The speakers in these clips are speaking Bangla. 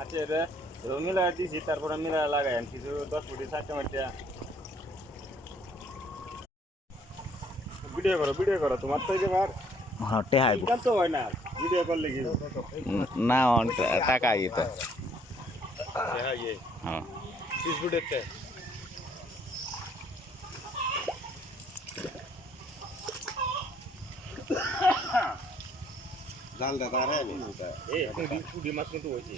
আছে রে মিলা দিছি তারপরে মিলা লাগাই কিছু 10 ফুটি 7টা মাটিয়া ভিডিও করো তোমার তো এবার হ্যাঁ টেহাই ইনকাম তো হয় না ভিডিও করলে কি না টাকা আগে তো হ্যাঁ ইয়ে হ্যাঁ 30 ফুটের তে জাল দাদা রে এই পুডি মাছ কিন্তু হইছে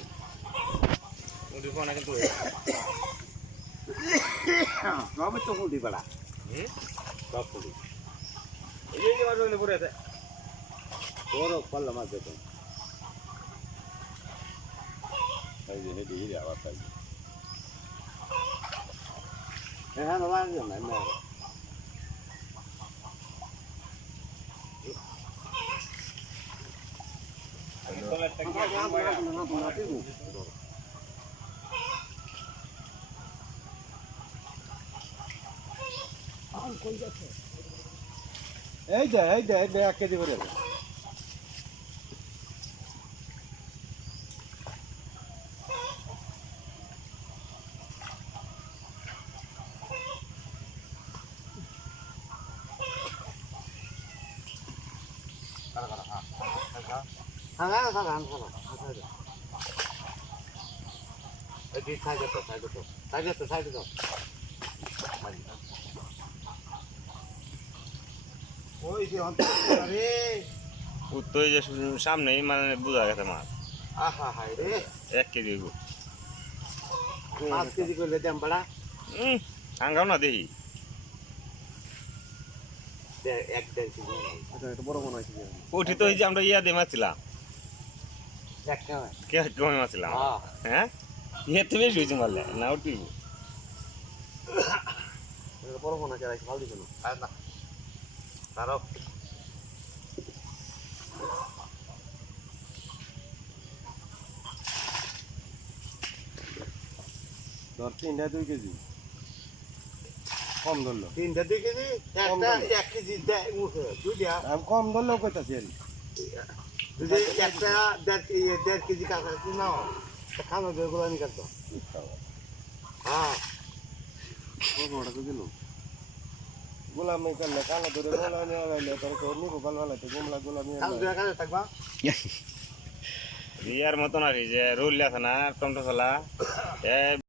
পুডি কোনা কিন্তু হইছে রবে তো কুড়ি পাড়া সব পুডি এই যে মাছ হইলে পড়ে আছে তোর পাল্লা মাছ দেখো এই যে হেডি হেডি আবার তাই হ্যাঁ বাবা না এই যে 1 কেজি করে উত্তর যে সামনেই মানে বুঝা গেছে মাছ আহা হাই রে 1 কেজি 5 কেজি করলে দাম বাড়া আঙ্গাও না দেখি 1 কেজি এটা বড় মনে হয় উঠি তো এই যে আমরা ইয়া দিয়ে মাছিলাম একটা হয় কে কমে মাছিলাম হ্যাঁ ইয়ে তো বেশি হয়েছে মারলে না উঠিব এটা বড় মনে হয় ভালো দিবেন না তারও ধর 3টা 2 কেজি কম ধরলো 3টা 2 কেজি একটা 1 কেজি দেয় মুখে দুইটা আমি কম ধরলেও কইতাছি আর যদি একটা 1.5 কেজি কাছাকাছি নাও খানো যেগুলো নি কাটতো হ্যাঁ বড় তো দিল গোলামি করলে কালো ধরে গোলামি হলাইলে তোর কোন নি গোপাল হলাইতে গোলামি কাল দুই কাছে থাকবা ইয়ার মতন আর কি যে রুল আছে না টমটো চলা